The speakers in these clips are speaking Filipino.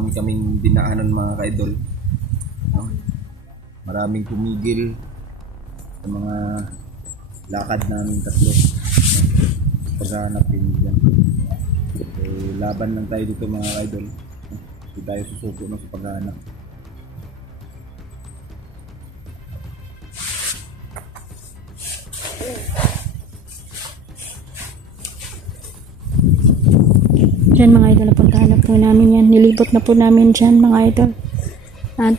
marami kaming dinaanan mga ka-idol, no? Maraming pumigil sa mga lakad namin tatlo, no? Paghahanap din yan. So, laban lang tayo dito mga ka-idol, no? Hindi tayo susuko, no, sa paghahanap. Diyan mga idol, napagkahanap po namin yan. Nilibot na po namin dyan mga idol. At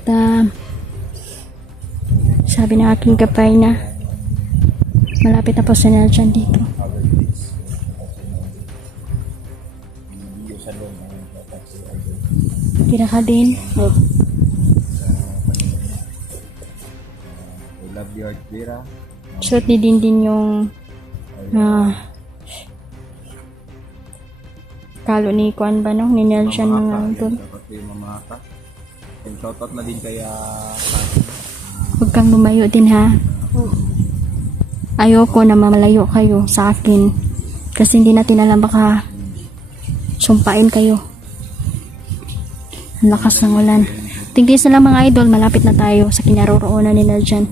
sabi ng aking kapay na malapit na po sa nila dyan dito. Tira ka din. I love you, Artira. Suot ni din yung kalo ni Kuan ba no? Ni Nelson mga idol. Shoutout na din kaya huwag kang lumayo din ha. Ayoko na mamalayo kayo sa akin. Kasi hindi natin alam, baka sumpain kayo. Ang lakas ng ulan. Tiglis na lang mga idol, malapit na tayo sa kinaroroonan nila dyan.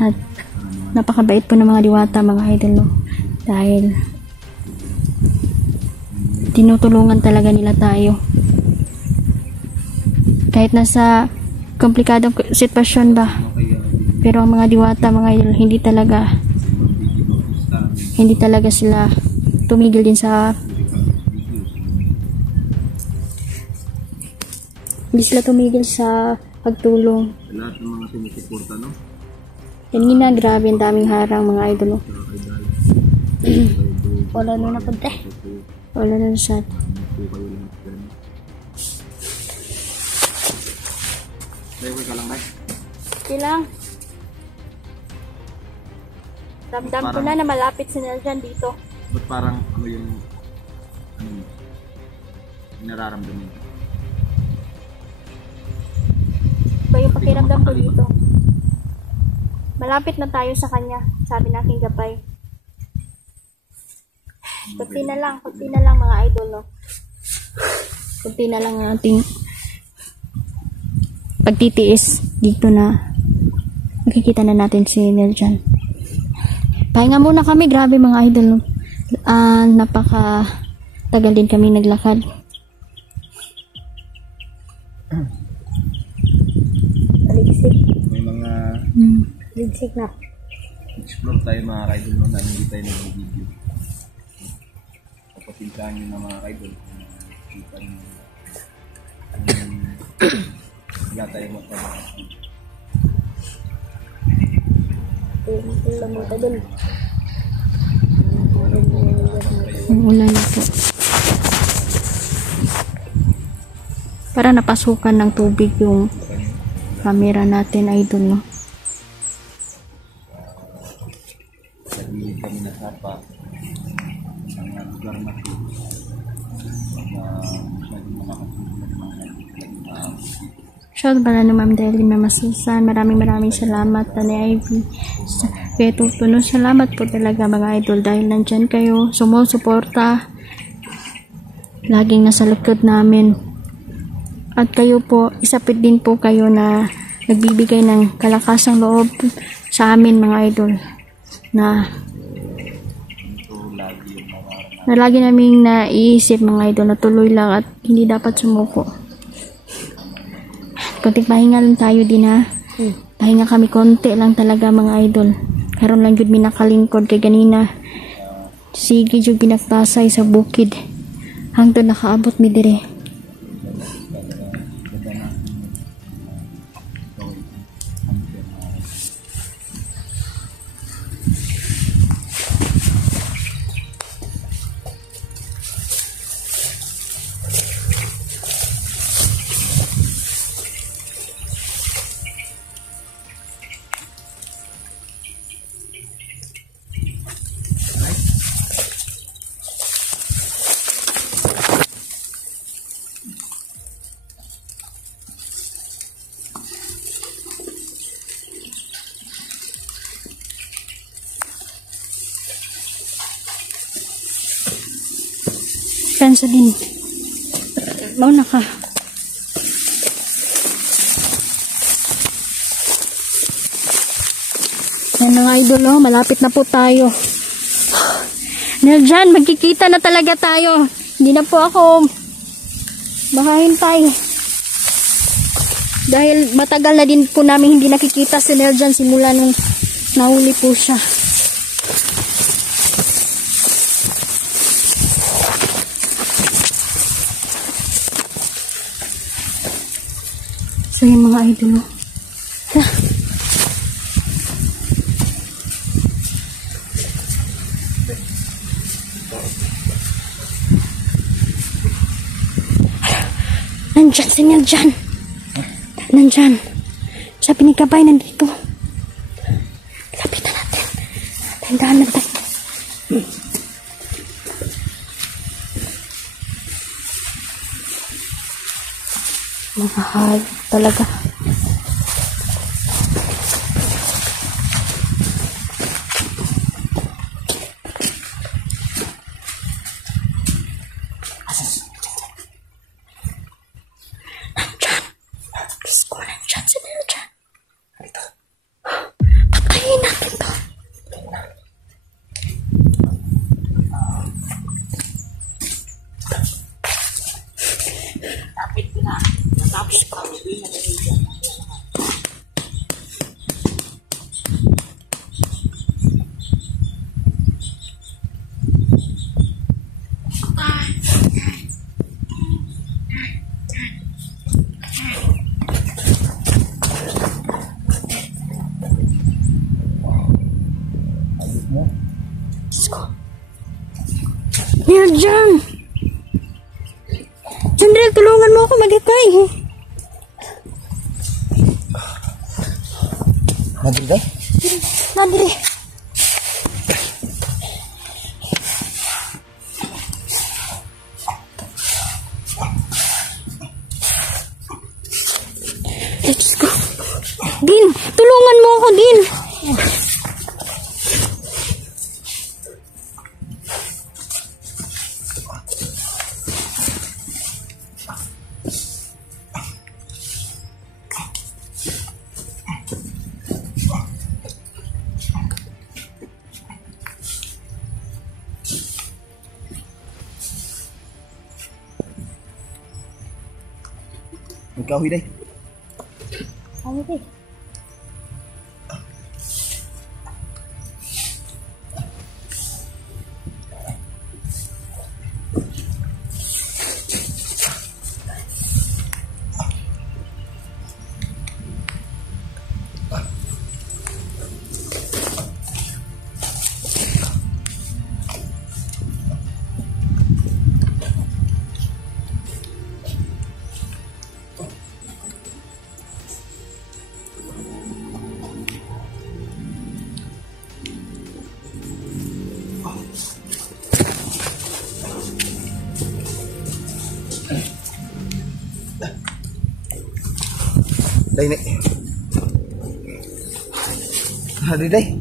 At napakabait po ng mga diwata mga idol, no? Dahil tinutulungan talaga nila tayo. Kahit nasa komplikadong sitwasyon ba. Pero ang mga diwata mga idol, hindi talaga sila tumigil din sa pagtulong. lahat ng mga sumusuporta, no? Yan nga, grabe ang daming harang mga idol, no? Wala na na punta. Wala na sa Level ka lang, Nay. okay lang. Ramdam ko na malapit sila dyan dito. Ba't parang ano yung nararamdaman ko? Ba yung pakiramdam ko dito? Malapit na tayo sa kanya, sabi ng aking gabay. Kunti na lang mga idol, no? Kunti na lang ang ating pagtitiis dito na makikita na natin si Nel dyan. Pahinga muna kami, grabe mga idol, no? Napaka tagal din kami naglakad. May mga Ligsik na. explore tayo mga idol, no, na hindi tayo nag-video. Papasintahan nyo na mga idol kung kita nyo wala tayo magpapakasal. Ulan na po. Para napasukan ng tubig yung camera natin idol, no? Nagilid kami na sapa ang lugar na ito. Masyadong makakasulat ng mga Shout pala ni Ma'am Deli, Ma'am Susan. Maraming salamat Tani Ivy. Kaya tutuno, salamat po talaga mga idol dahil nandyan kayo, sumusuporta, laging nasa likod namin. At kayo po, isapit din po kayo na nagbibigay ng kalakasang loob sa amin mga idol na lagi naming naiisip mga idol na tuloy lang at hindi dapat sumuko. Konting pahinga lang tayo din ha. Pahinga kami konti lang talaga mga idol. Karon lang jud mi nakalingkod kay ganina. Sige jud pinagtasay sa bukid. Hangtod nakaabot mi dire. Kansa din. Mauna ka. Yan mga idol, oh, malapit na po tayo. Nerjan, magkikita na talaga tayo. Hindi na po ako makahintay. Dahil matagal na din po namin hindi nakikita si Nerjan simula nung nahuli po siya. So yung mga idol, nandyan si Nerjan. Nandyan. Sabi ni Kabay nandito. Lapitan natin. Tindahan natin. Mahal talaga. Nandyan. Diyos ko, nandyan si Nerjan. Patayin natin to. Tapos ko. Nerjan! Jandrel, tulungan mo ako mag-ikay. Nadiri day? Nadiri. Let's go. Din, tulungan mo ako, Din. Ikaw, Hiday. Ano din? Day, Nek. Hari, Day.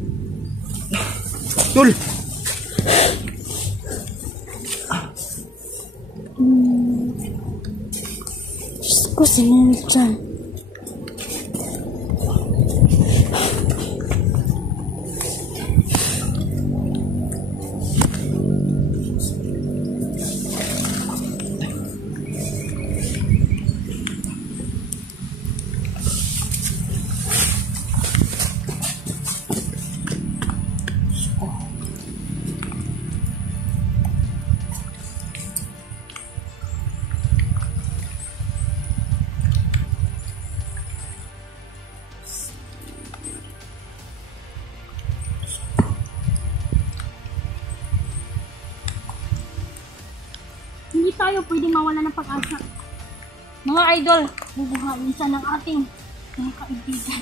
Tul. Diyos ko, si Nerjan. Hindi tayo pwedeng mawala ng pag-asa. Mga idol, bubuhayin siya ng ating mga kaibigan.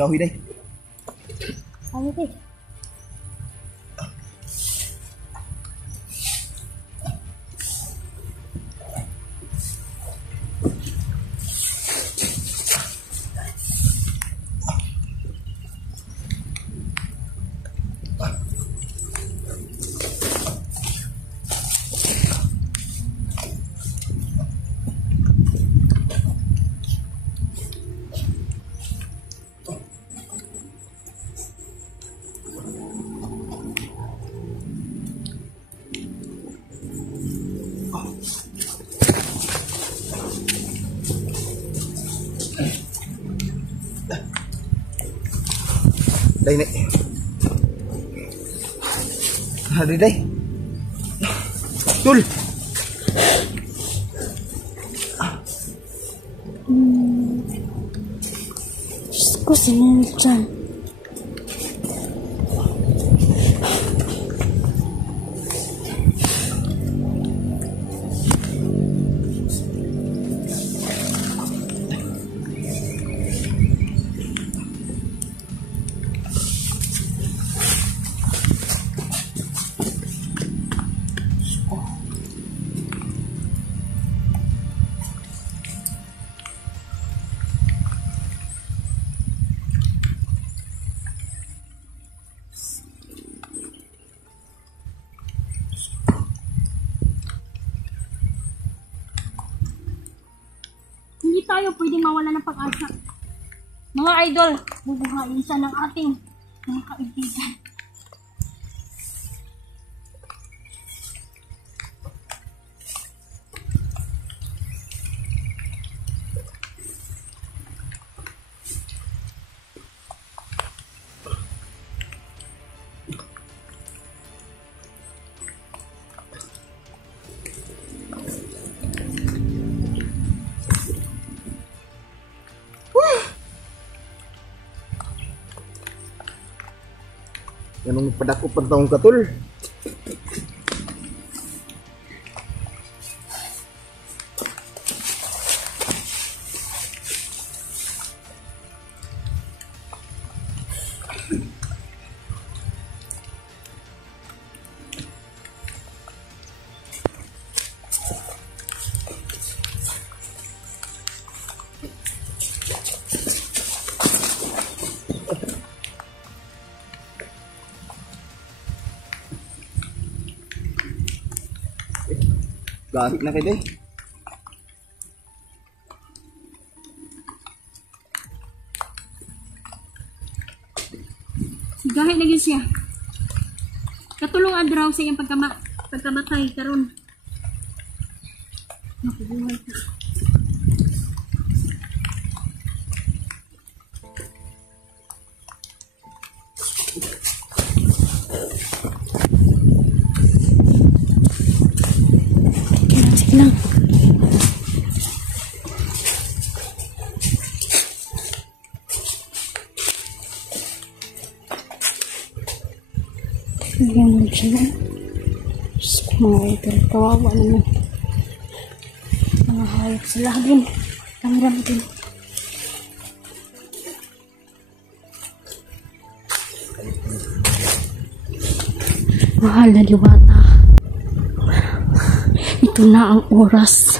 kahoy day. Ano ito? Day, day. Hari day. Tul. Diyos ko, sinunod dyan. Hindi tayo pwedeng mawala ng pag-asa. Mga idol, bubuhayin siya ng ating mga kaibigan. Anong padakop ang taong katul? Gahit na kayo day. Gahit na yun siya. Katulong adraw sa iyang pagkamatay karon. Mapubuhay ka. Sige lang. Ayan siya. Diyos ko, mga idol. Kawawa naman. Mga hayop sila din. Kamiram din. Mahal na Diwata. Ito na ang oras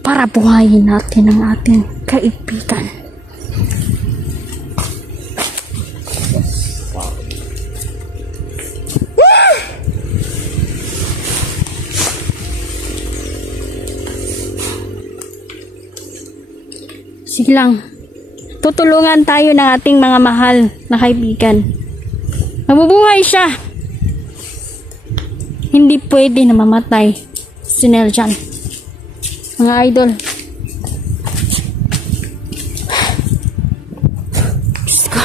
para buhayin natin ang ating kaibigan. Sige lang. Tutulungan tayo ng ating mga mahal na kaibigan. Mabubuhay siya. Hindi pwede na mamatay si Neljan. Mga idol. Diyos ko.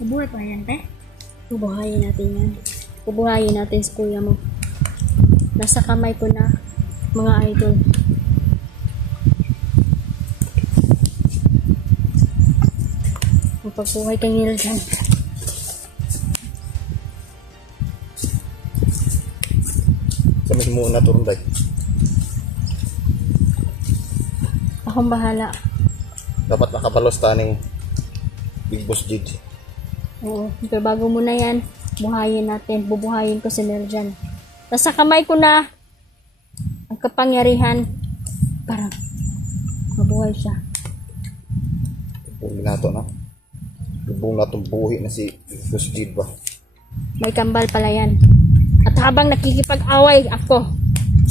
Mabuhay pa yan, te? Bubuhayin natin yan. Bubuhayin natin si kuya mo. Nasa kamay ko na, mga idol. Magpagbuhay kay Niljan. Sa mas mo na turun tayo. Akong bahala. Dapat nakapalos taning Big Boss Jid. Oo. Pero bago muna yan, buhayin natin. Bubuhayin ko si Niljan. Nasa kamay ko na ang kapangyarihan para mabuhay siya. Buhay na ito, no? Lubong na itong buhay na si Big Boss Jid ba? May kambal pala yan. At habang nakikipag-away ako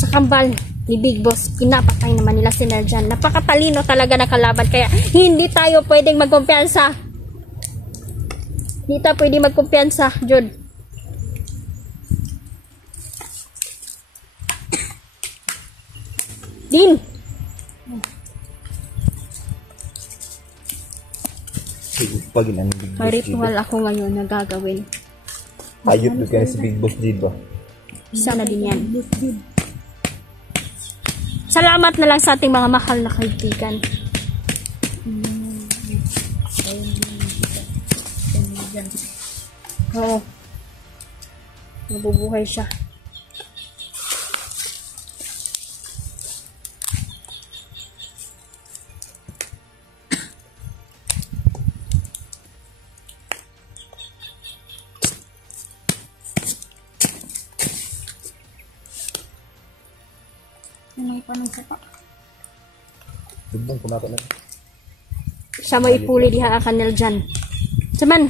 sa kambal ni Big Boss, pinapatay naman nila si Niljan. Napakatalino talaga na kalaban. Kaya hindi tayo pwedeng magkumpiyansa. Hindi tayo pwedeng magkumpiyansa, Jud. Din! Pag inang Big Boss May Jid. ritual ako ngayon na gagawin. Ayot doon ka na si Big Boss Jid ba? Isa na din yan. Salamat na lang sa ating mga mahal na kaibigan. Oo. Nabubuhay siya. May panong sa pa. Dugdang kumaka na. Siya mo ipuli diha akan Niljan. Saman,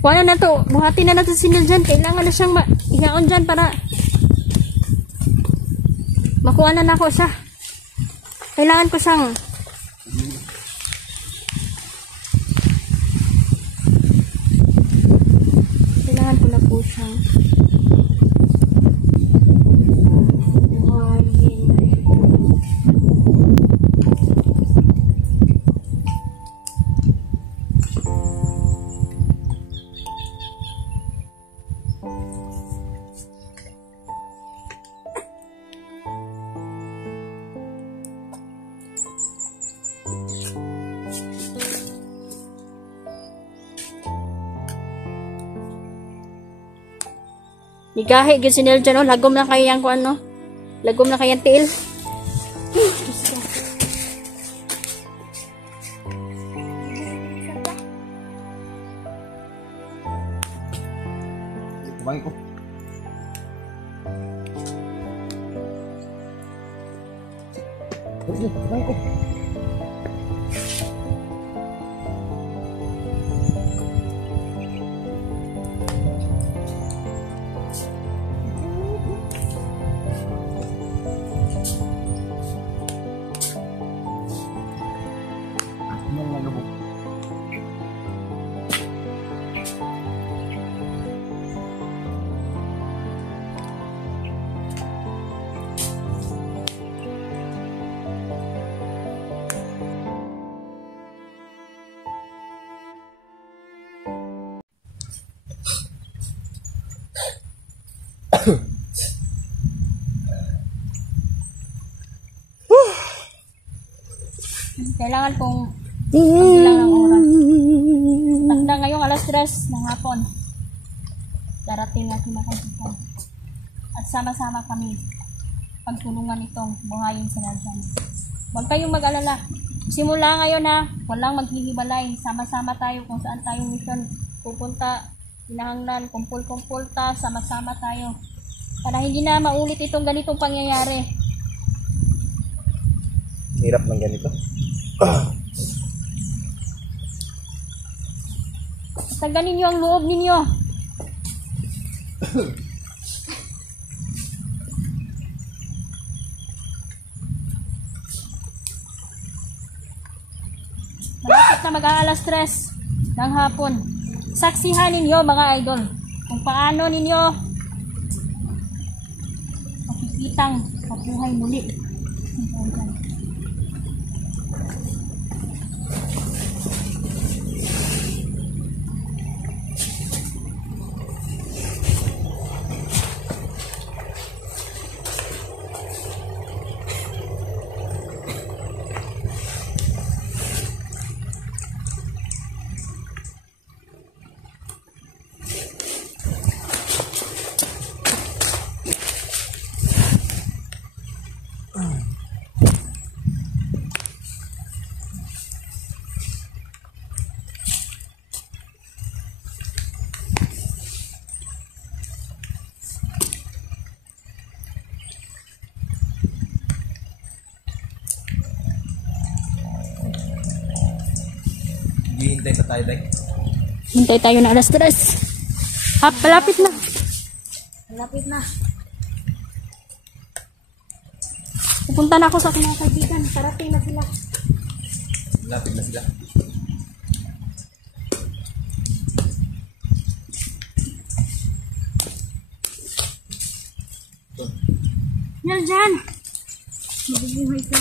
kung ano na to, buhati na natin si Niljan. Kailangan na siyang ihaon dyan para makuha na ako siya. Kailangan ko siyang ko na po siyang igahi gyud si Niljan, oh, lagom na kayang ko ano. Lagom na kayang tiil. Kumain ko. Kumain ko. Kailangan kong magbilang ng oras. Tanda ngayong alas 3 ng hapon. Darating na kinakasipan. At sama-sama kami pagtulungan itong buhayin sa Niljan. Huwag kayong mag-alala. Simula ngayon na walang maghihibalay. Sama-sama tayo kung saan tayong mission pupunta. Pinahanglan, kumpul-kumpul ta, sama-sama tayo. Para hindi na maulit itong ganitong pangyayari. Hirap ng ganito. Taganin niyo ang loob ninyo. Malapit na mag-aalas 3 ng hapon. Saksihan ninyo mga idol kung paano ninyo makikitang mabuhay muli. Hintay pa tayo, Day. Hintay tayo na alas 3. Palapit na. Malapit na. Pupunta na ako sa mga kaibigan. Parating na sila. Lapit na sila. Yan dyan. Mabubuhay ka.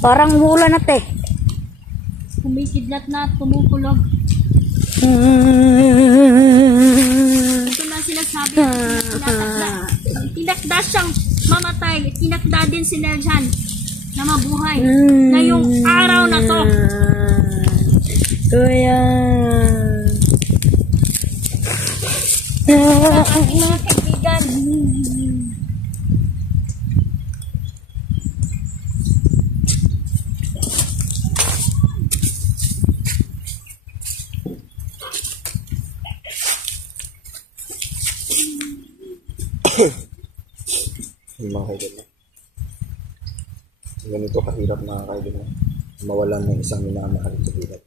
Parang umuulan na, te. Kumikidlat na at kumukulog. Ito na sinasabi. Tinakda siyang mamatay. Tinakda din si Neljan na mabuhay. Ngayong araw na to. Kuya. Ang mga kaibigan. Mga kaibigan. Ganito kahirap mga kaibigan. Mawalan ng isang minamahal sa buhay.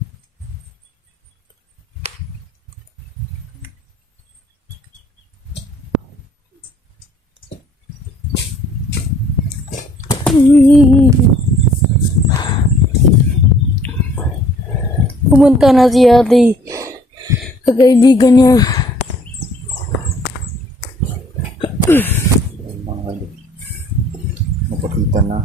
Pumunta na si ate. Kaibigan niya. Mga kaibigan. Napakita na.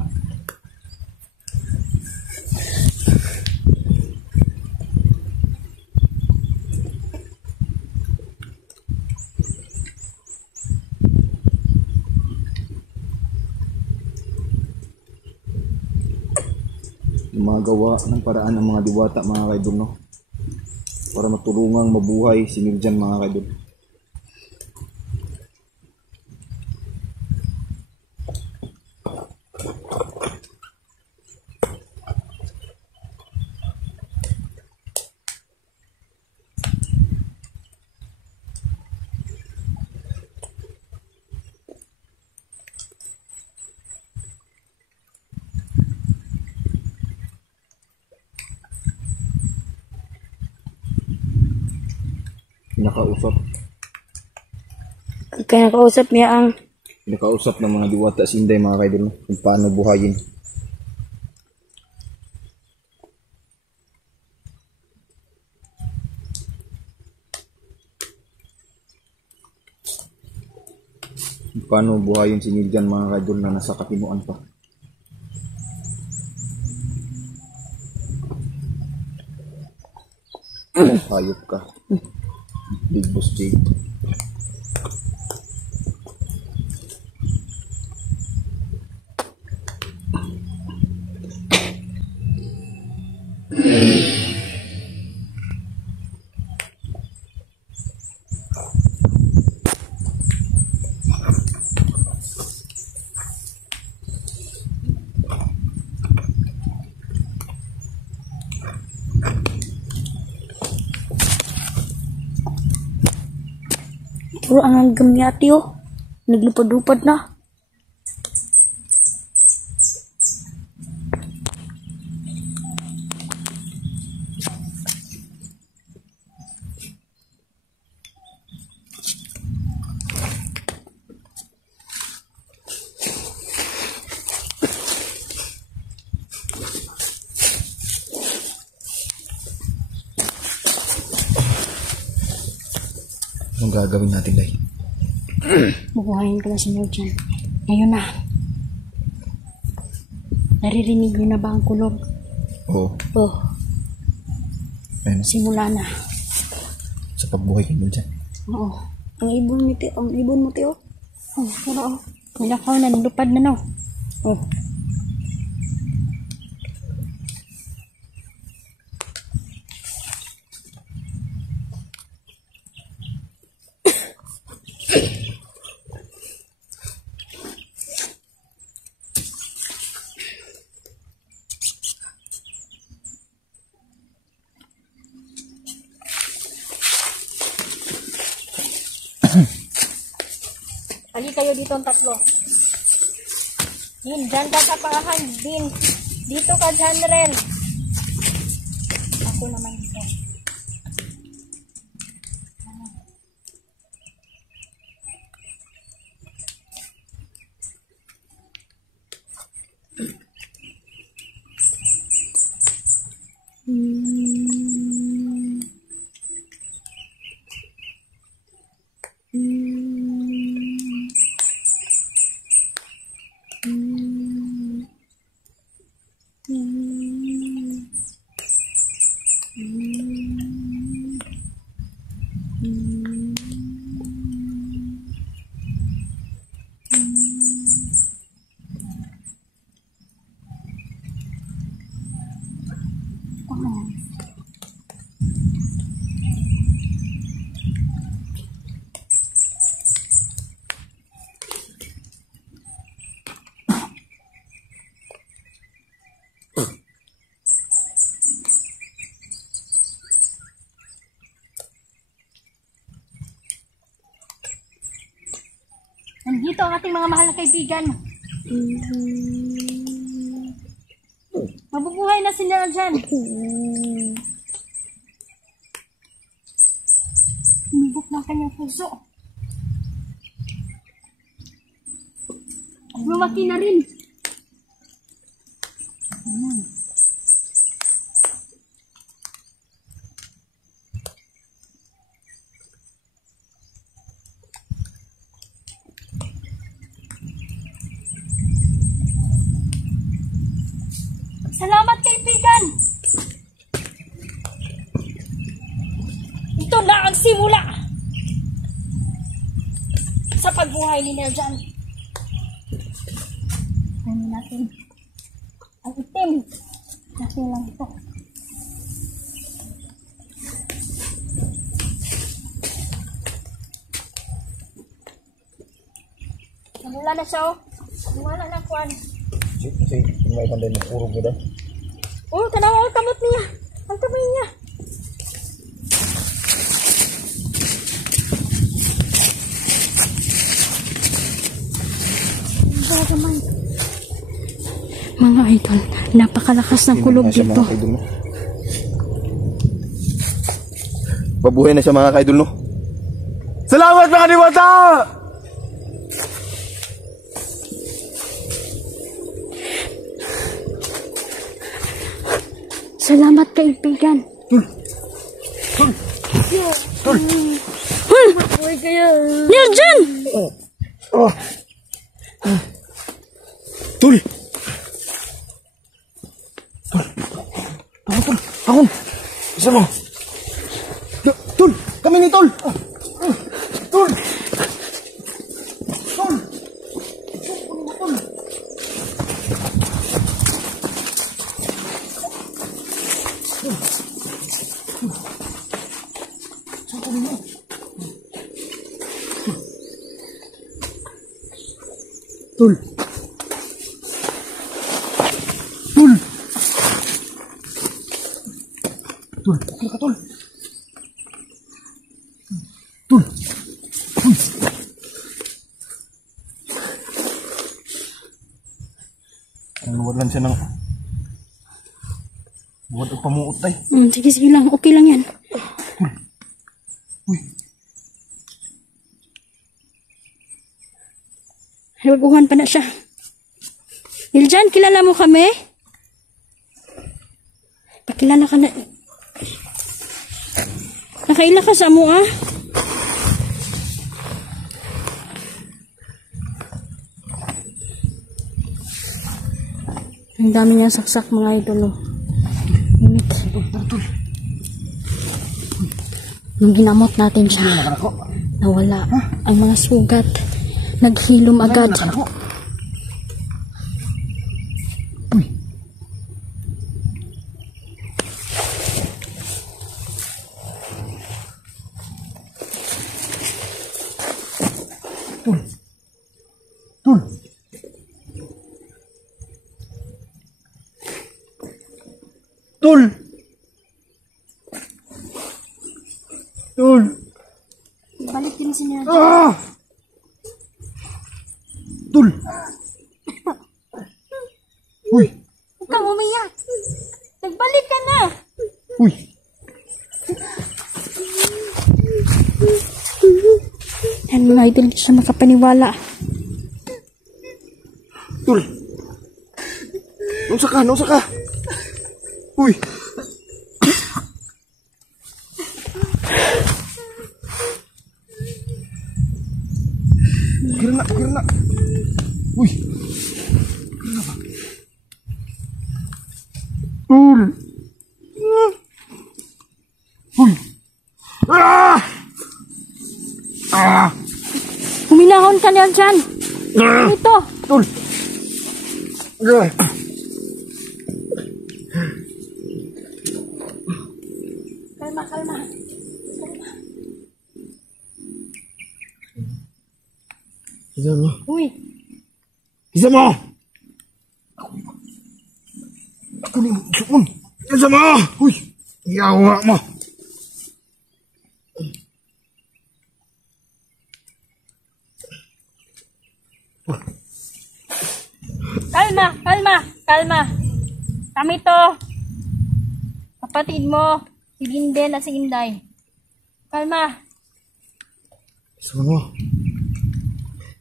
Gumagawa ng paraan ng mga diwata mga kaidol, no? Para matulungang mabuhay si Miljan mga kaidol. Kinakausap niya ang Pinakausap ng mga diwata si Inday mga kaidol, no? Kung paano buhayin. Kung paano buhayin si Miljan mga kaidol na nasa katimuan pa. Hayop ka. Big Boss Jade. puro ang hanggam ni ate, oh. Naglupad-lupad na. Anong gagawin natin, Day? Bubuhayin ko na si Neljan. Ngayon na. Naririnig niyo na ba ang kulog? Oo. Oh, Ayun. Simula na. Sa pagbuhay kay Miljan. Oo. ang ibon mo, te. Ang ibon mo, te, oh. Oh, pero oh. Nilakaw na, nilupad na no. Oh. Lagi kayo dito ang tatlo. Bin, dyan ka sa pangahan, Bin. Dito ka dyan rin. Ako naman dito. Nandito ang ating mga mahal na kaibigan. Mabubuhay na sila dyan. Umibok ng kanyang puso. Lumaki na rin. Salamat kaibigan! Ito na ang simula sa pagbuhay ni Nerjan. Kunin natin ang itim. Natin lang ito. Namula na siya, oh. Namula na kuwan. Kasi may panday ng urog nila. Oh, tanawa ang kamot niya. Ang kamay niya. Mga idol, napakalakas ng kulog dito. Pabuhay na siya mga ka-idol, no? Salamat mga diwata! Salamat kaibigan. Nerjan! Tul! Ako! Isa mo! Tul! Kami ni Tul! Tul! Tul! Tul! Tul! Tul! Tul ka, Tul! Tul! Tul! Naluwalan siya ng buwan o pamuot tayo. Sige, sige lang. Okay lang yan. Uy! Nabaguhan pa na siya. Nerjan, kilala mo kami? Pakilala ka na. Nakaila ka sa mo, ah? Ang dami niya saksak mga idol. Nung ginamot natin siya, nawala ang mga sugat. Naghilom agad. Tul! Tul! Tul! Tul! Balik din si Nerjan. Ah! Tul! idol, di siya makapaniwala. Tol! Nungsa ka? Uy! Kira na. Uy! Kira ba? Tol! Uy! Huminahon ka niya dyan. Ito. Tol! Kalma. Isa mo? Uy. Isa mo! Ako ni Sukun! Isa mo! Uy! Yawa mo! Kalma. Kami to. Kapatid mo, si Linden at si Inday. Kalma. Isa mo?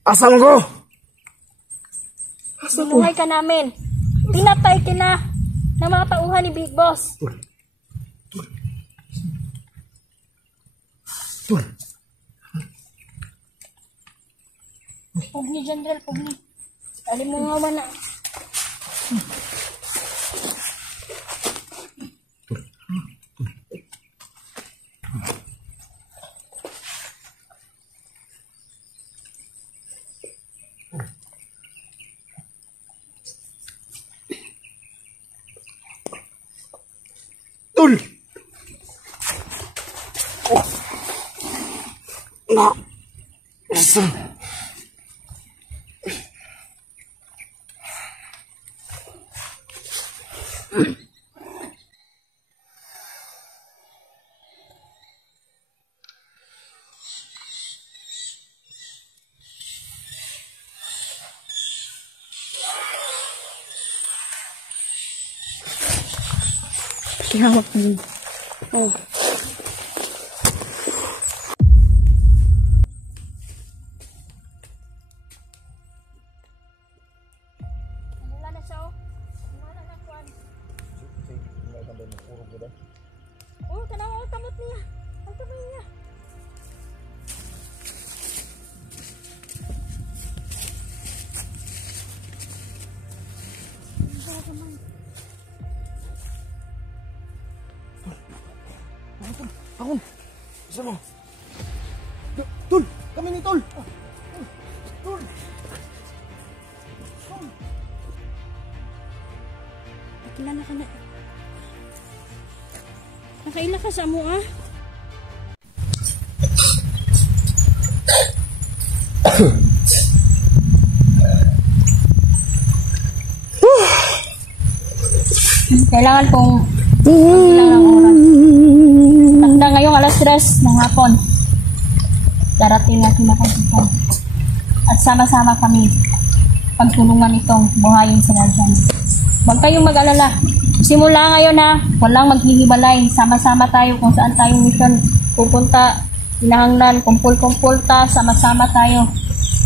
Asam ko! Sinuhay ka namin. Pinatay ka na ng mga tauhan ni Big Boss. Tol! Pugni, General, pugni. Alim mo nga na. Tol! Na! Isa! Hawak mo yun. Oh. Wala na siya, oh. Wala na kuwan. Oh, tanaw, oh, tamot niya. Ang tamay niya. Akon! Isa mo! Tol! Kami ni Tol! Tol! Kilala ka na. Nakaila ka sa mo, ah. Kailangan kong ilang ng oras. Hanggang ngayong alas 3 ng hapon. Darating na kinakagitan. At sama-sama kami pagtulungan itong buhayin si Rajan. Huwag kayong mag-alala. Simula ngayon na walang maghihibalay. Sama-sama tayo kung saan tayong mission pupunta. Hinahanglan, kumpul-kumpul ta, sama-sama tayo.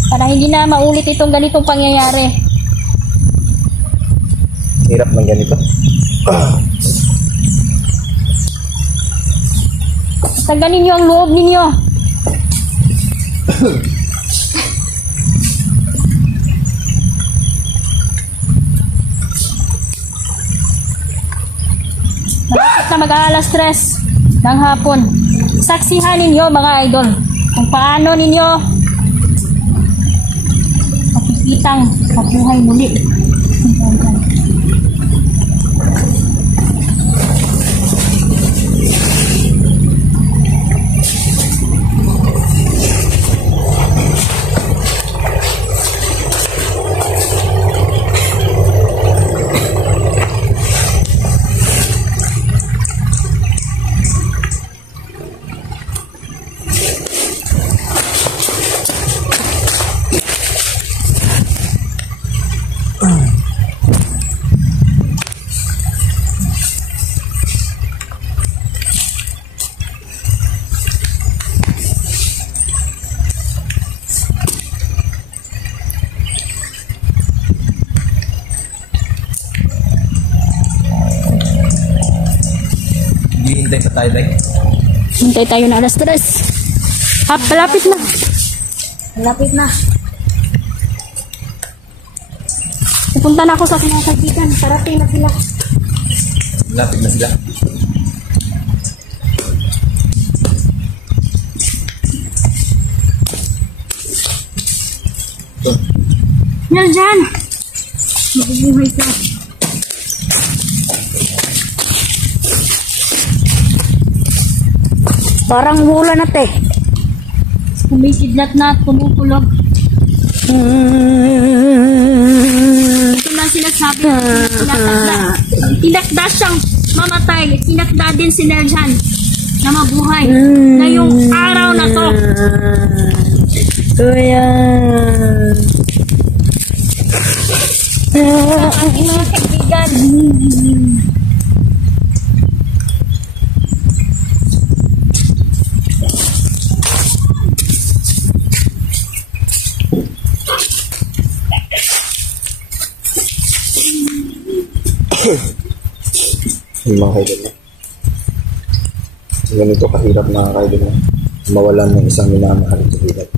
Para hindi na maulit itong ganitong pangyayari. Hirap ng ganito. Taganin niyo ang loob ninyo. Malapit na mag-aalas 3 ng hapon. Saksihan ninyo mga idol kung paano ninyo makikitang mabuhay muli. Naghihintay pa tayo, Day. Hintay tayo na alas 3. Palapit na. Malapit na. Pupunta na ako sa aking mga kaibigan. Parating na sila. Lapit na sila. Ito. Yan dyan. Mabubuhay ka. Parang mula na te. Kumisidlat na at kumukulog. Ito na sinasabi. Tinakda siyang mamatay. Tinakda din si Nerjan na mabuhay. Ngayong araw na to. Kuya. Ang inyong kaibigan. Yung mga kaidol na. Ganito kahirap mga kaidol na. Mawalan ng isang minamahal sa hirap.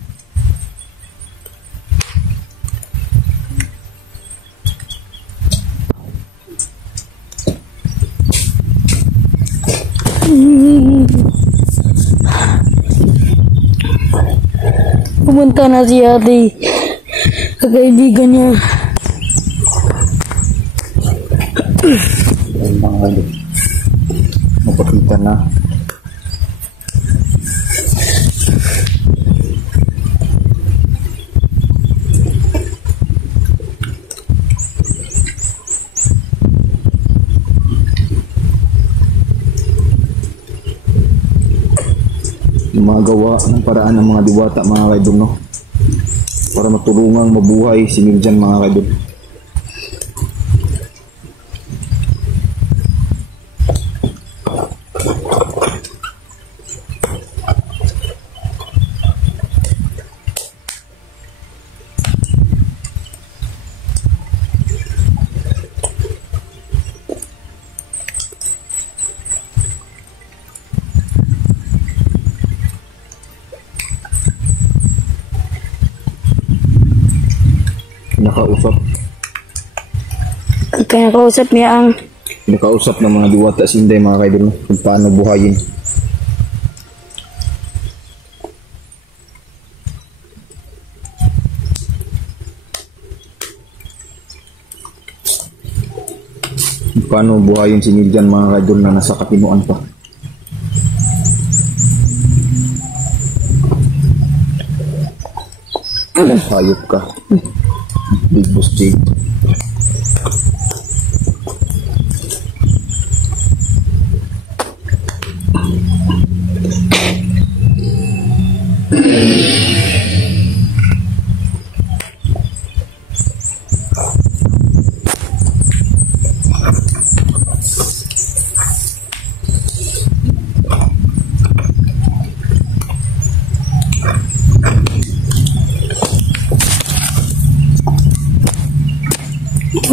Pumunta na si ate. Kaibigan niya. Yung mga kaidol. Mapakita na. Yung mga gawa ng paraan ng mga diwata mga kaidol, no? Para matulungang mabuhay si Nerjan mga kaidol. Nakausap niya ang Nakausap ng mga diwata si Inday mga kaidol, no? Kung paano buhayin. Kung paano buhayin si Nerjan mga kaidol na nasa kapinuan pa. Hayop ka. Big Boss Jake.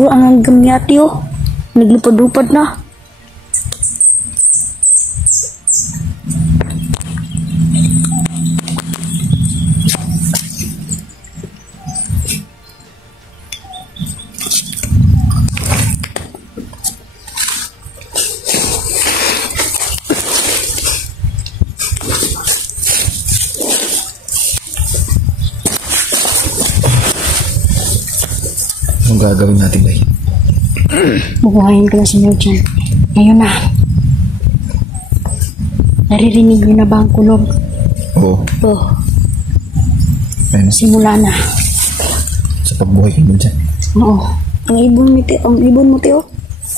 ito ang gamyati oh. Naglupad-lupad na. Anong gagawin natin, Day? Bubuhayin ko na si Nerjan. Ngayon na. Naririnig niyo na ba ang kulog? Oo. Oh, Ayun, Simula na. sa pagbuhay kay Nerjan. Oo. ang ibon mo Teo.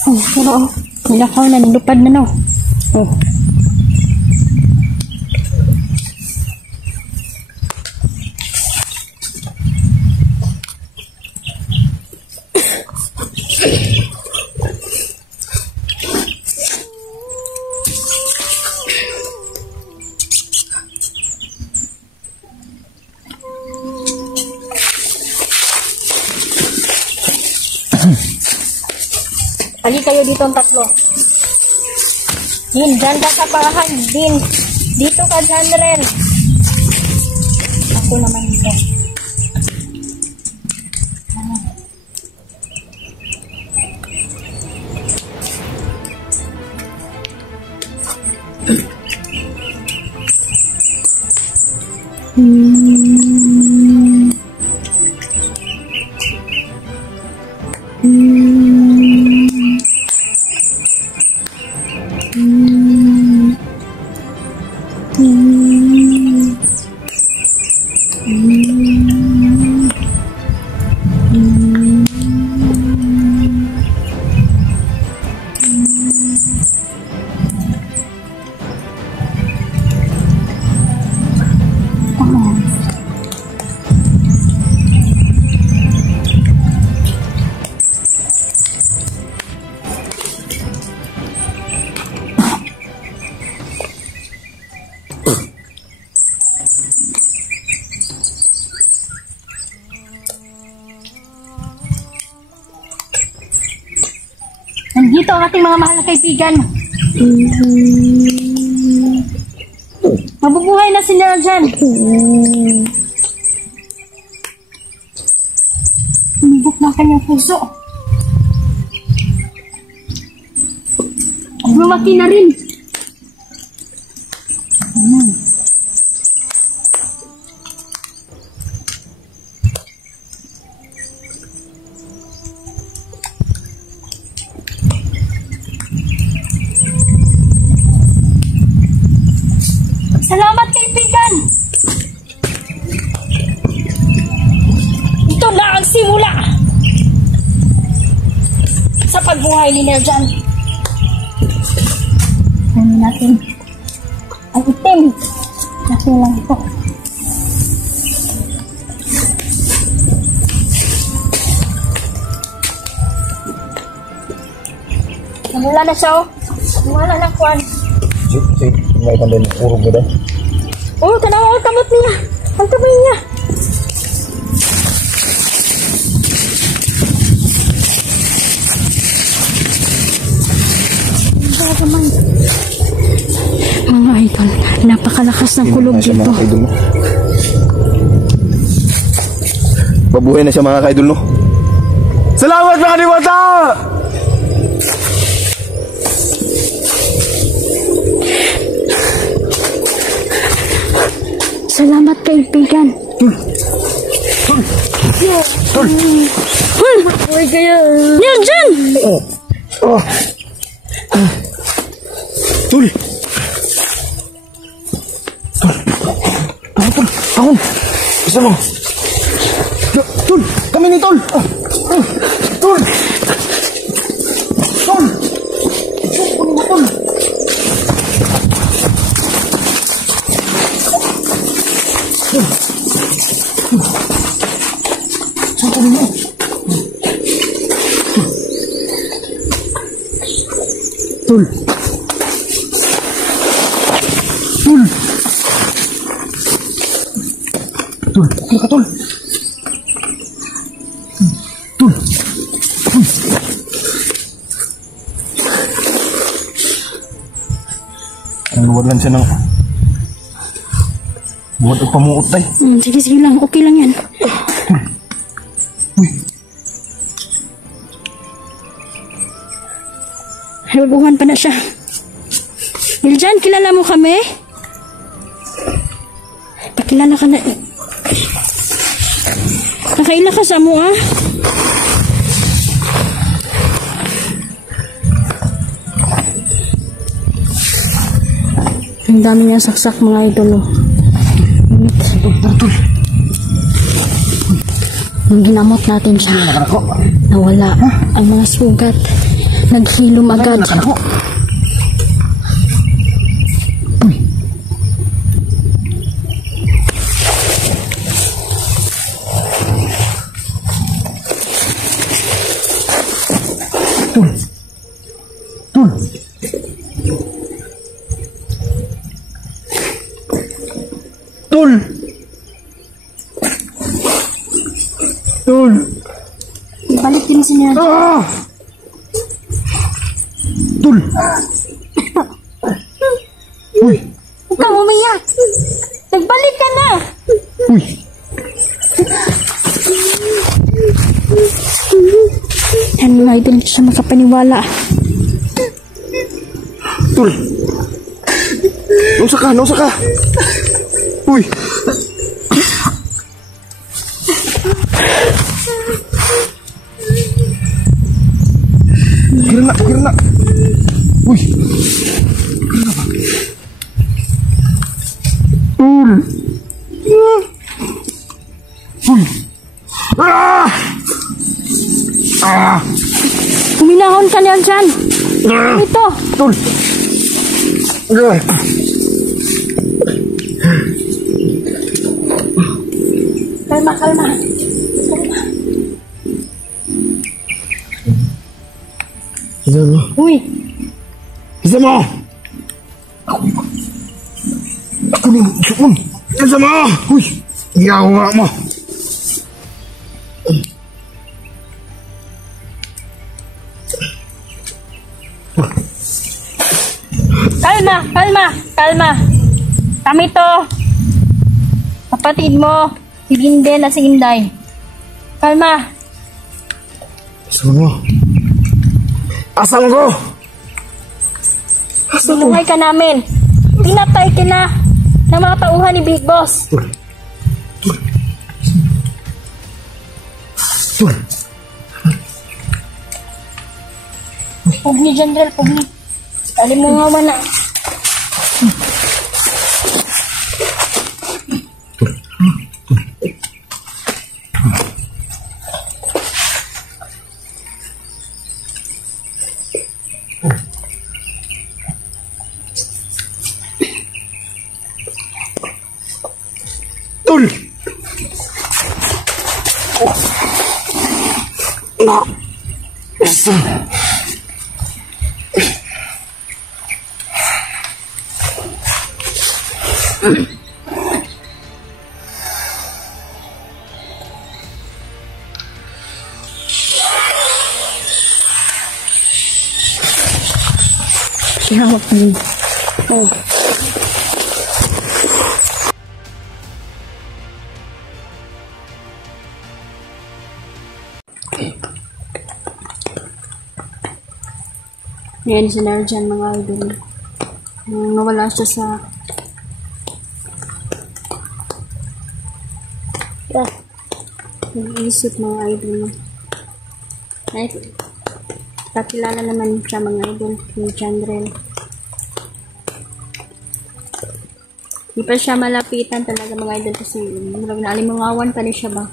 Oh, pero nilakaw na. Nilupad na no. Oh. Ali kayo dito ang tatlo. Din, dyan ka sa bahay. Din, dito ka dyan rin. Ako naman ito. Nandito ang ating mga mahal na kaibigan. Mabubuhay na sila dyan. Umibok na ang kanyang puso. Lumaki na rin. Salamat, kaibigan! Ito na ang simula sa pagbuhay ni Nerjan. Ano natin? Ang itim na silang ito. Wala na siya, oh. Wala na kuwan. May pandang urog na. Oh, tanawa ang kamot niya. Ang kamay niya. Mga idol, napakalakas ng kulog dito. Mabuhay na siya mga ka-idol, no? Salamat mga diwata! Salamat, kaibigan. Nerjan! Tul! Tul! Ako! Gusto mo? Tul! Kami ni Tul! Tul! Tul! Tul! Tul. Tul. Tul. Tul. Tul. Tul. Ang luwag lang siya ng buhat o pamuot tayo. Sige lang. Okay lang yan. Uy. Nababuhan pa na siya. Nerjan, kilala mo kami? Pakilala ka na. Nakaila ka sa mo, ah? Ang dami niya saksak, mga idol. Nung ginamot natin siya, nawala ang mga sugat. Naghilom agad. Tul. Tul. Tul. Tul. Balik din si Nerjan. Tul. Uy! Huwag kang umiyak. Nagbalik ka na. Uy! Yan mga idol, hindi siya makapaniwala. Tol! Nausa ka! Nausa ka! Uy! Kira na! Kira na! Uy! Kira na ba? Tol! Uy! Ah! Ah! Huminahon ka niyan dyan. Ito. Tol! Ah! Kalma, kalma. Isa mo! Uy, Isa mo! Ako ni Sukun! Isa mo! Uy! Yawa mo! kalma, kalma, kalma. Kami to. Kapatid mo, si Ginde na si Inday. Kalma. Isa mo! Asam ko! Binuhay ka namin. Pinatay ka na ng mga tauhan ni Big Boss. Tol! Tol! Pugni, General, pugni. Alim mo nga man na. Tol! Na! Isa! Ihawak mo. Oh. Yan si Narjan mga idol. Nawala siya sa nag-iisip mga idol. Ay, kakilala naman siya mga idol ni Chandrel. Di pa siya malapitan talaga mga idol kasi nalimangawan pa rin siya ba.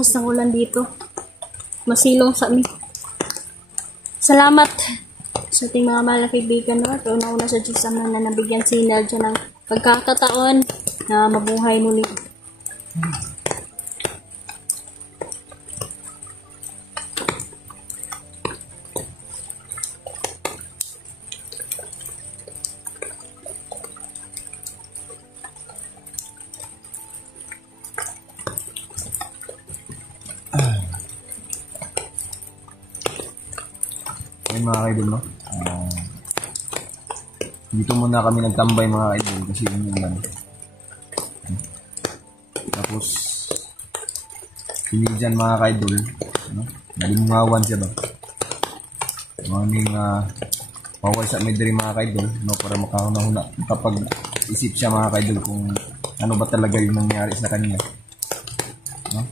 Tapos ng ulan dito. Masilong sa amin. Salamat sa ating mga mahal na kaibigan. No? At una-una sa Diyos Ama na nabigyan si Nelja ng pagkakataon na mabuhay muli. Ayun mga kaidol, no? Dito muna kami nagtambay mga kaidol kasi yun lang. Tapos pinigyan mga kaidol, no? Nalingawan siya ba? Maraming pawal sa medri mga kaidol, no? Para makahuna-huna kapag isip siya mga kaidol kung ano ba talaga yung nangyari sa kanya, no?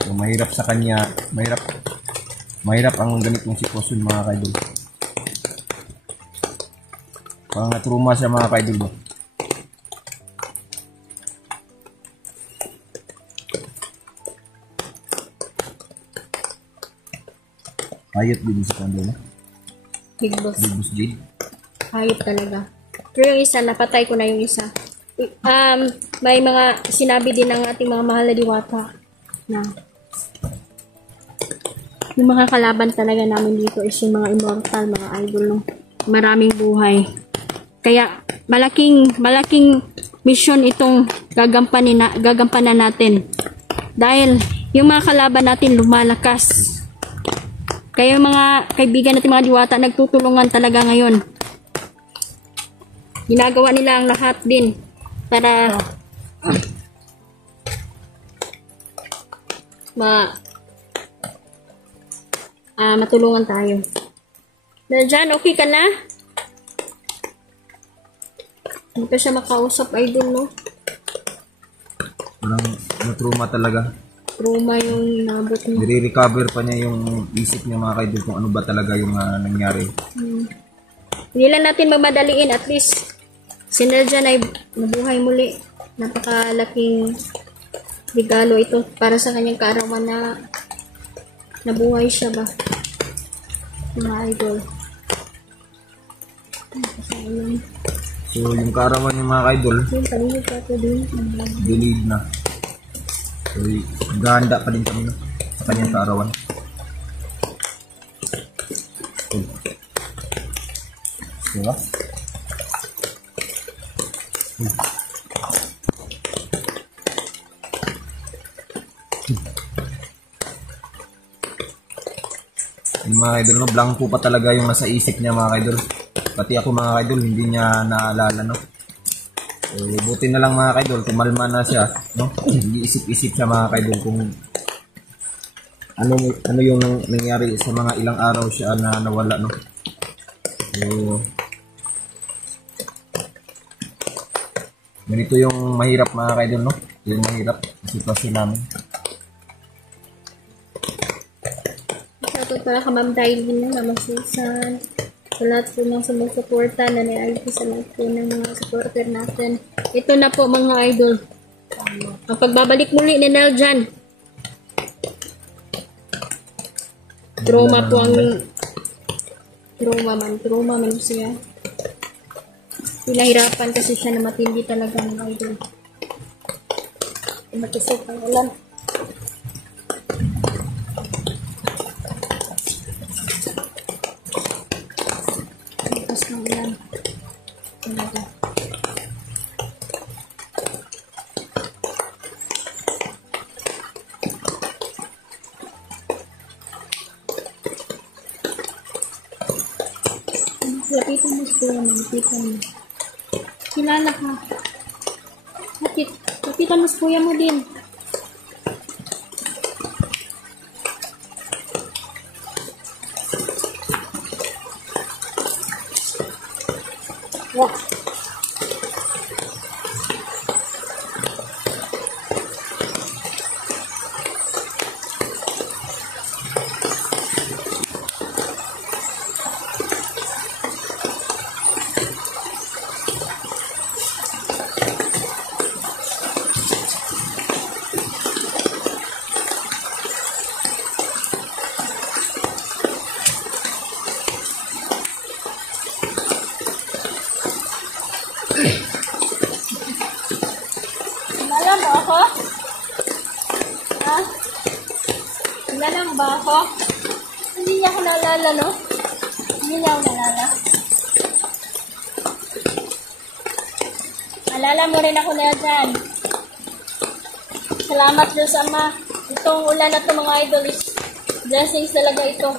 So mahirap sa kanya, mahirap ang ganitong sitwasyon mga kaidol. Parang natruma siya mga kaidol ba? Hayop din si Kondo na. Big Boss. Big Boss Jade. Hayop talaga. Pero yung isa, napatay ko na yung isa. May mga sinabi din ng ating mga mahal na diwata na yung mga kalaban talaga namin dito is yung mga immortal, mga idol ng maraming buhay. Kaya malaking mission itong gagampanan natin. Dahil yung mga kalaban natin lumalakas. Kaya yung mga kaibigan natin, mga diwata, nagtutulungan talaga ngayon. Ginagawa nila ang lahat din para matulungan tayo. Dyan, okay ka na? Hindi pa siya makausap, idol, no? Parang na-trauma talaga. Trauma yung nabot niya. Nire-recover pa niya yung isip niya mga kaidol kung ano ba talaga yung nangyari. Hindi lang natin mamadaliin. At least, si Neljan ay nabuhay muli. Napakalaking regalo ito para sa kanyang kaarawan na nabuhay siya ba. Mga idol. So, yung kaarawan niya mga kaidol, Yung palimit ako din. delayed na. So, gahanda pa din kami no, sa kanyang kaarawan. Diba? Yung mga idol, no, blanco pa talaga yung nasa isip niya mga idol. Pati ako mga idol, hindi niya naalala, no. So, buti na lang mga idol, kumalma na siya, no. Hindi isip-isip siya mga idol kung ano yung nangyari sa mga ilang araw siya na nawala, no. So, ganito yung mahirap mga idol, no. Yung mahirap na sitwasyon namin. Shoutout para ka Ma'am Dailin na Ma'am Susan. Sa lahat po ng sumusuporta na ni-IP sa lahat po ng mga supporter natin. Ito na po mga idol. Ang pagbabalik muli ni Neljan. Trauma po ang trauma man siya. Pinahirapan kasi siya na matindi talaga mga idol. Matisok ang ulan. Ng ulan. Talaga. Lapitan mo siya, lapitan mo. Kilala ka. Lapitan mo sa kuya mo din. Wah. Kilala mo ako? Ha? Kilala mo ba ako? Hindi niya ako naalala, no? Hindi niya ako naalala. Alala mo rin ako na dyan. Salamat Diyos Ama. Itong ulan na ito mga idol is blessings talaga ito.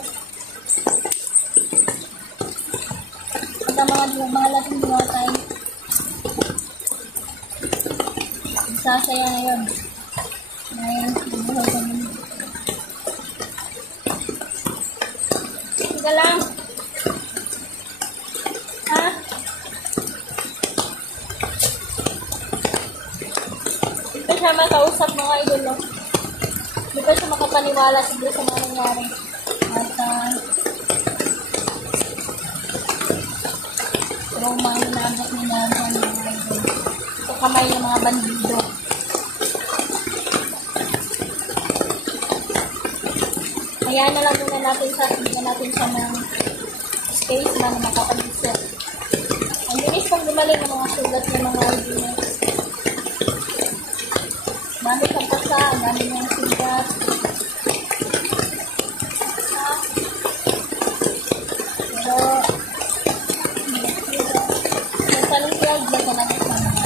At ang mga laking buhatay. Sasaya ngayon. Ngayon, buhay kami. Sige lang. Ha? Hindi pa siya makausap mga idol, no? Hindi pa siya makapaniwala siguro sa mga nangyari. At, trauma ang nabot niya dyan mga idol. Sa kamay ng mga bandido. Hayaan na lang muna natin siya ng space na makapag-isip. Ang bilis pang gumaling ng mga sulat ng mga ideas. Dami siyang pasa, ang dami niyang sulat. Pero, nagtanong siya, diyan ka lang sa mga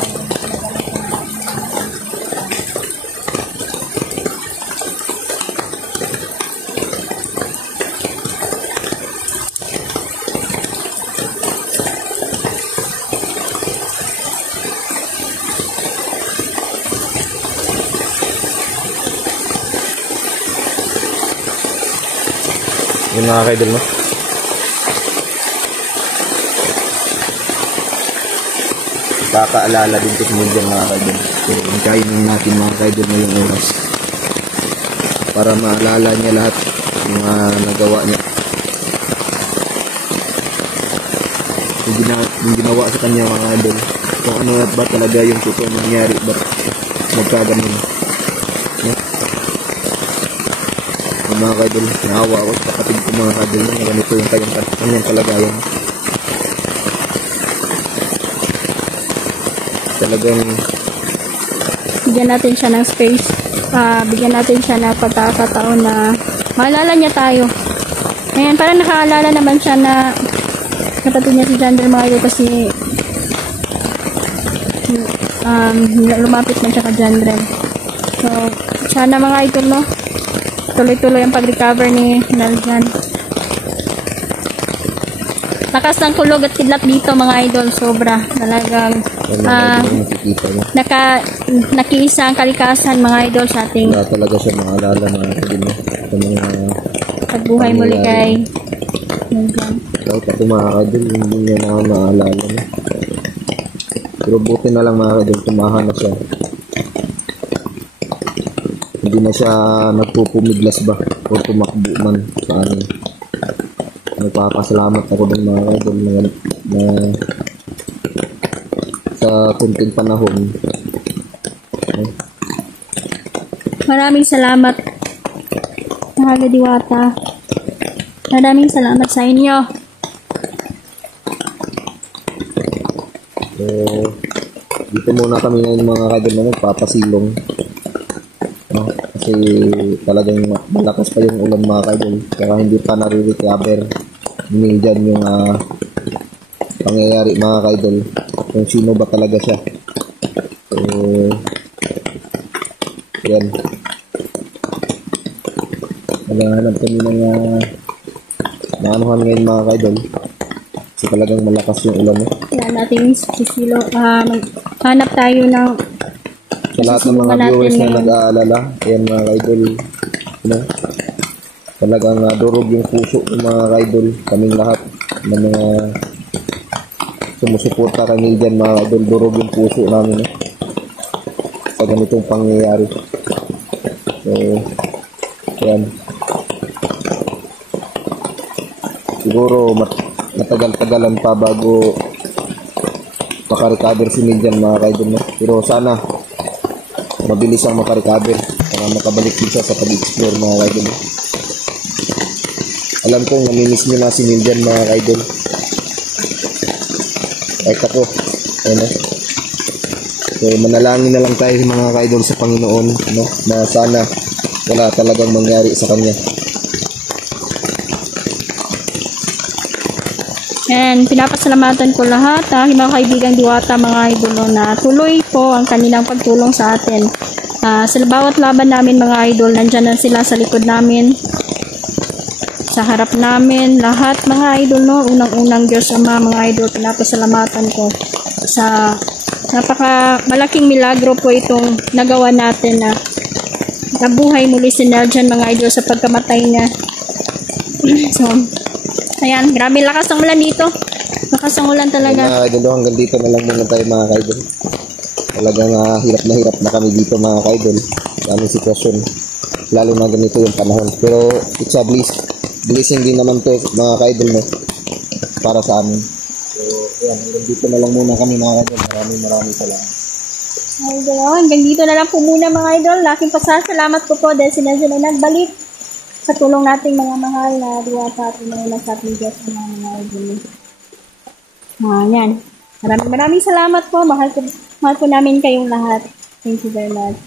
Yun mga kaidol, no? Kakaalala din ko sa Miljan mga kaidol. So, kainin natin mga kaidol ngayong oras. Para maalala niya lahat ng mga nagawa niya. Yung ginawa sa kanya mga idol. Kung ano ba talaga yung totoo nangyari. Ba't magkaganon. No? Mga kaidol, naawa ako sa kapatid ko mga kaidol na ganito yung kanyang kalagayan. Talagang Bigyan natin siya ng space. Bigyan natin siya ng pagkakataon na maalala niya tayo. Ngayon, parang nakaalala naman siya na kapatid niya si Jandel mga idol kasi lumapit man siya kay Jandel. So, sana mga idol, no? Tuloy-tuloy ang pag-recover ni Naljan. Lakas ng kulog at kidlat dito mga idol, sobra. Talagang nakiisa ang kalikasan mga idol sa ating wala talaga siya maalala mga kaidol sa mga pagbuhay muli kay Naljan. kahit ako mga kaidol hindi niya na maalala na. Pero buti na lang mga kaidol, tumahan na siya. Hindi na siya nagpupumiglas ba o tumakbo man sa amin. Nagpapasalamat ako ng mga kaidol na sa kunting panahon. Maraming salamat mga kadiwata. Maraming salamat sa inyo. So, dito muna kami ngayon mga kaidol na magpapasilong. No? Kasi talagang malakas pa yung ulan mga kaidol. Kaya hindi pa nare-recover ni dyan yung pangyayari mga kaidol. Kung sino ba talaga siya. So, yan. Naghahanap kami ng maanuhan ngayon mga kaidol. Kasi talagang malakas yung ulan. No? Kaya natin sisilo. Hanap tayo ng Sa lahat ng mga viewers na nag-aalala, ayan mga kaidol, no? Talagang durog yung puso ng mga kaidol, kaming lahat ng mga sumusuporta kami dyan mga kaidol, durog yung puso namin, no? Sa ganitong pangyayari. So, ayan. Siguro matagal-tagalan pa bago makarecover si Miljan mga kaidol, no? Pero sana mabilis ang makarecover para makabalik din siya sa pag-explore mga kaidol. Alam kong namimiss nyo na si Miljan mga kaidol. Kahit ako. Ano? So manalangin na lang tayo mga kaidol sa Panginoon, no? Na sana wala talagang mangyari sa kanya. And pinapasalamatan ko lahat mga kaibigang diwata mga idol na tuloy po ang kanilang pagtulong sa atin. Sa bawat laban namin mga idol, nandyan na sila sa likod namin, sa harap namin, lahat mga idol, no? Unang-unang Diyos Ama mga idol, pinapasalamatan ko sa napaka malaking milagro po itong nagawa natin na nabuhay muli si Naljan mga idol sa pagkamatay niya. So, ayan, grabe lakas ng ulan dito. Lakas ng ulan talaga. Mga kaidol, hanggang dito na lang muna tayo mga kaidol. Talagang hirap na kami dito mga kaidol. Daming sitwasyon. Lalo na ganito yung panahon. Pero it's a blessing din naman to mga kaidol, no? Para sa amin. So, ayan, hanggang dito na lang muna kami mga kaidol. Maraming salamat. Idol, hanggang dito na lang po muna mga idol. Laking pasasalamat ko po dahil sinadya na nagbalik sa tulong nating mga mahal na diwata at mga sa ating Diyos ng mga idol. Yan. Maraming salamat po. Mahal po namin kayong lahat. Thank you very much.